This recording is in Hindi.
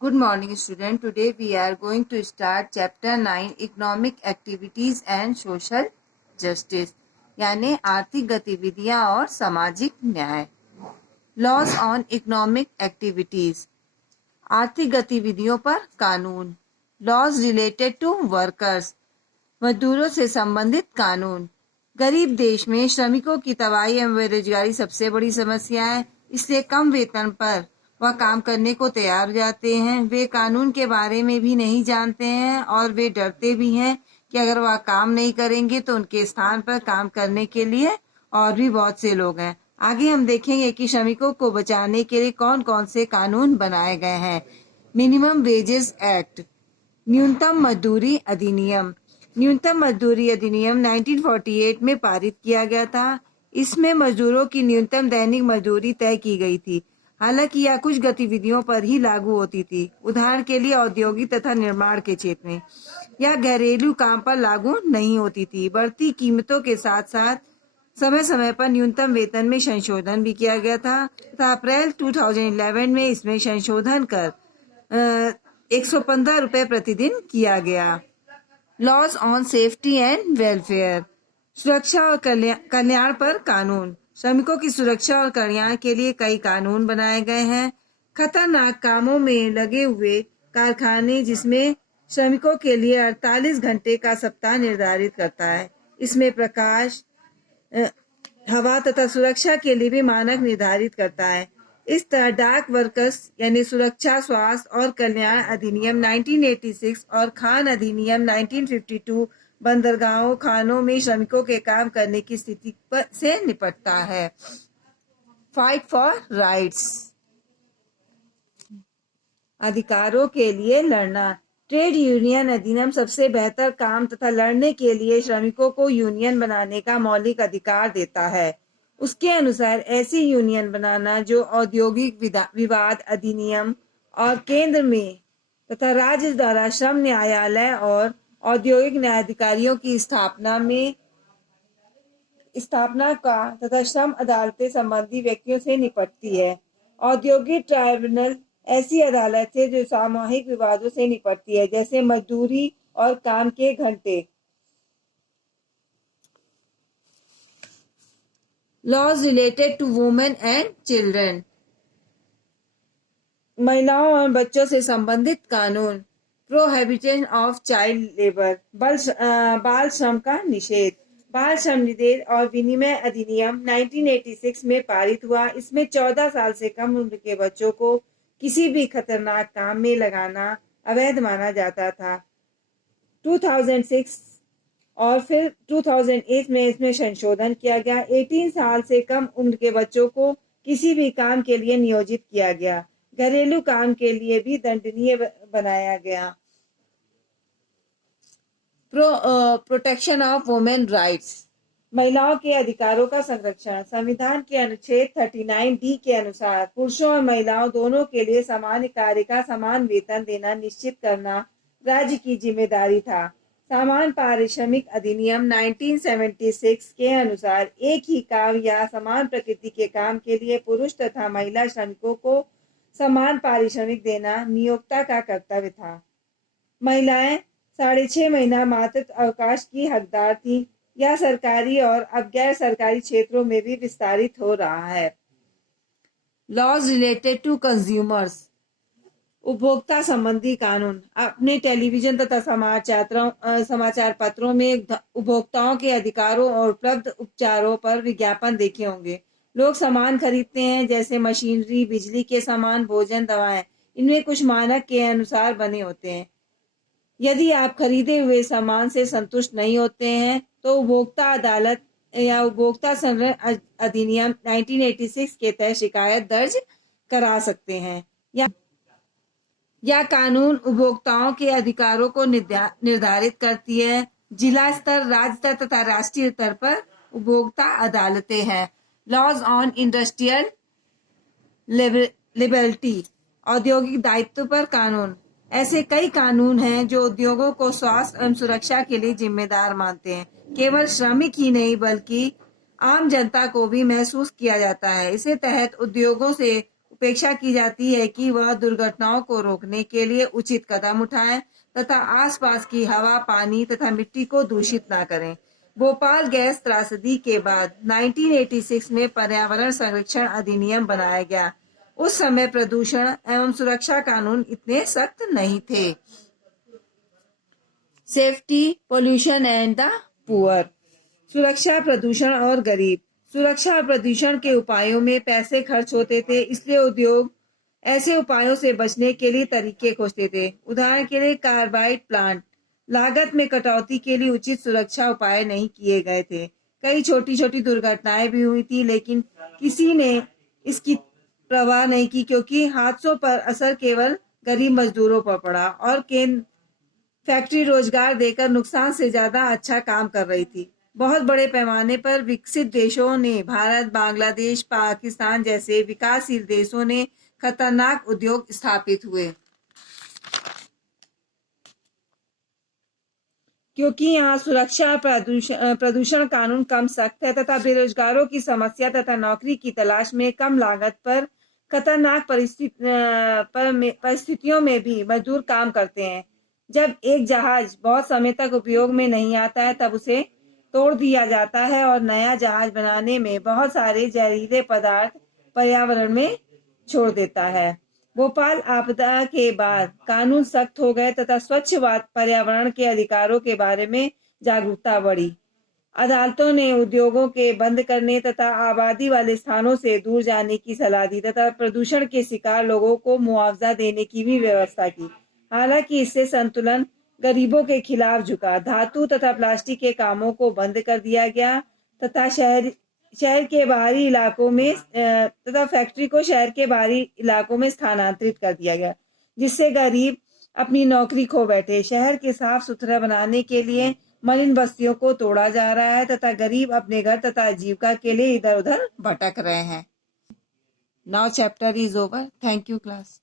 Good morning, student. Today we are going to start chapter 9 Economic Activities and Social Justice यानी आर्थिक गतिविधियां और सामाजिक न्याय। Laws on Economic Activities आर्थिक गतिविधियों पर कानून। Laws related to workers मजदूरों से संबंधित कानून। गरीब देश में श्रमिकों की तबाही एवं बेरोजगारी सबसे बड़ी समस्या है, इसलिए कम वेतन पर वह काम करने को तैयार हो जाते हैं। वे कानून के बारे में भी नहीं जानते हैं और वे डरते भी हैं कि अगर वह काम नहीं करेंगे तो उनके स्थान पर काम करने के लिए और भी बहुत से लोग हैं। आगे हम देखेंगे कि श्रमिकों को बचाने के लिए कौन कौन से कानून बनाए गए हैं। मिनिमम वेजेस एक्ट, न्यूनतम मजदूरी अधिनियम। न्यूनतम मजदूरी अधिनियम 1948 में पारित किया गया था। इसमें मजदूरों की न्यूनतम दैनिक मजदूरी तय की गई थी। हालांकि यह कुछ गतिविधियों पर ही लागू होती थी, उदाहरण के लिए औद्योगिक तथा निर्माण के क्षेत्र में। यह घरेलू काम पर लागू नहीं होती थी। बढ़ती कीमतों के साथ साथ समय समय पर न्यूनतम वेतन में संशोधन भी किया गया था तथा अप्रैल 2011 में इसमें संशोधन कर 115 रुपए प्रतिदिन किया गया। Laws on safety and welfare, सुरक्षा और कल्याण पर कानून। श्रमिकों की सुरक्षा और कल्याण के लिए कई कानून बनाए गए हैं। खतरनाक कामों में लगे हुए कारखाने जिसमें श्रमिकों के लिए 48 घंटे का सप्ताह निर्धारित करता है। इसमें प्रकाश, हवा तथा सुरक्षा के लिए भी मानक निर्धारित करता है। इस तरह डाक वर्कर्स यानी सुरक्षा, स्वास्थ्य और कल्याण अधिनियम 1986 और खान अधिनियम 1952 बंदरगाहों, खानों में श्रमिकों के काम करने की स्थिति से निपटता है। फाइट फॉर राइट्स, अधिकारों के लिए लड़ना। ट्रेड यूनियन अधिनियम सबसे बेहतर काम तथा लड़ने के लिए श्रमिकों को यूनियन बनाने का मौलिक अधिकार देता है। उसके अनुसार ऐसी यूनियन बनाना जो औद्योगिक विवाद अधिनियम और केंद्र में तथा राज्य द्वारा श्रम न्यायालय और औद्योगिक न्यायाधिकारियों की स्थापना का तथा श्रम अदालतें संबंधी व्यक्तियों से निपटती है। औद्योगिक ट्राइब्यूनल ऐसी अदालत है जो सामूहिक विवादों से निपटती है, जैसे मजदूरी और काम के घंटे। Laws related to women and children, महिलाओं और बच्चों से संबंधित कानून। प्रोहिबिशन ऑफ चाइल्ड लेबर, बाल श्रम का निषेध। बाल श्रम निषेध और विनिमय अधिनियम 1986 में पारित हुआ। इसमें 14 साल से कम उम्र के बच्चों को किसी भी खतरनाक काम में लगाना अवैध माना जाता था। 2006 और फिर 2008 में इसमें संशोधन किया गया। 18 साल से कम उम्र के बच्चों को किसी भी काम के लिए नियोजित किया गया। घरेलू काम के लिए भी दंडनीय बनाया गया। प्रोटेक्शन ऑफ वुमेन राइट्स, महिलाओं के अधिकारों का संरक्षण। संविधान के अनुच्छेद 39D के अनुसार पुरुषों और महिलाओं दोनों के लिए समान कार्य का समान वेतन देना निश्चित करना राज्य की जिम्मेदारी था। समान पारिश्रमिक अधिनियम 1976 के अनुसार एक ही काम या समान प्रकृति के काम के लिए पुरुष तथा महिला श्रमिकों को समान पारिश्रमिक देना नियोक्ता का कर्तव्य था। महिलाएं 6.5 महीना मातृत्व अवकाश की हकदार थी। यह सरकारी और अब गैर सरकारी क्षेत्रों में भी विस्तारित हो रहा है। लॉज रिलेटेड टू कंज्यूमर्स, उपभोक्ता संबंधी कानून। अपने टेलीविजन तथा समाचार पत्रों में उपभोक्ताओं के अधिकारों और उपलब्ध उपचारों पर विज्ञापन देखे होंगे। लोग सामान खरीदते हैं जैसे मशीनरी, बिजली के सामान, भोजन, दवाएं। इनमें कुछ मानक के अनुसार बने होते हैं। यदि आप खरीदे हुए सामान से संतुष्ट नहीं होते हैं तो उपभोक्ता अदालत या उपभोक्ता संरक्षण अधिनियम 1986 के तहत शिकायत दर्ज करा सकते हैं। यह कानून उपभोक्ताओं के अधिकारों को निर्धारित करती है। जिला स्तर, राज्य स्तर तथा राष्ट्रीय स्तर पर उपभोक्ता अदालतें हैं। लॉज ऑन इंडस्ट्रियल लिबर्टी, औद्योगिक दायित्व पर कानून। ऐसे कई कानून हैं जो उद्योगों को स्वास्थ्य एवं सुरक्षा के लिए जिम्मेदार मानते हैं। केवल श्रमिक ही नहीं बल्कि आम जनता को भी महसूस किया जाता है। इसे तहत उद्योगों से अपेक्षा की जाती है कि वह दुर्घटनाओं को रोकने के लिए उचित कदम उठाएं तथा आसपास की हवा, पानी तथा मिट्टी को दूषित न करें। भोपाल गैस त्रासदी के बाद 1986 में पर्यावरण संरक्षण अधिनियम बनाया गया। उस समय प्रदूषण एवं सुरक्षा कानून इतने सख्त नहीं थे। Safety, pollution and the poor. सुरक्षा, प्रदूषण और गरीब। सुरक्षा और प्रदूषण के उपायों में पैसे खर्च होते थे, इसलिए उद्योग ऐसे उपायों से बचने के लिए तरीके खोजते थे। उदाहरण के लिए कार्बाइड प्लांट। लागत में कटौती के लिए उचित सुरक्षा उपाय नहीं किए गए थे। कई छोटी छोटी दुर्घटनाएं भी हुई थी, लेकिन किसी ने इसकी परवाह नहीं की, क्योंकि हादसों पर असर केवल गरीब मजदूरों पर पड़ा और केंद्र फैक्ट्री रोजगार देकर नुकसान से ज्यादा अच्छा काम कर रही थी। बहुत बड़े पैमाने पर विकसित देशों ने, भारत, बांग्लादेश, पाकिस्तान जैसे विकासशील देशों ने खतरनाक उद्योग स्थापित हुए, क्योंकि यहाँ सुरक्षा प्रदूषण कानून कम सख्त है तथा बेरोजगारों की समस्या तथा नौकरी की तलाश में कम लागत पर खतरनाक परिस्थितियों में भी मजदूर काम करते हैं। जब एक जहाज बहुत समय तक उपयोग में नहीं आता है, तब उसे तोड़ दिया जाता है और नया जहाज बनाने में बहुत सारे जहरीले पदार्थ पर्यावरण में छोड़ देता है। भोपाल आपदा के बाद कानून सख्त हो गए तथा स्वच्छ पर्यावरण के अधिकारों के बारे में जागरूकता बढ़ी। अदालतों ने उद्योगों के बंद करने तथा आबादी वाले स्थानों से दूर जाने की सलाह दी तथा प्रदूषण के शिकार लोगों को मुआवजा देने की भी व्यवस्था की। हालांकि इससे संतुलन गरीबों के खिलाफ झुका। धातु तथा प्लास्टिक के कामों को बंद कर दिया गया तथा शहर के बाहरी इलाकों में तथा फैक्ट्री को शहर के बाहरी इलाकों में स्थानांतरित कर दिया गया, जिससे गरीब अपनी नौकरी खो बैठे। शहर के साफ सुथरा बनाने के लिए मलिन बस्तियों को तोड़ा जा रहा है तथा गरीब अपने घर तथा आजीविका के लिए इधर उधर भटक रहे हैं। Now chapter is over. Thank you class.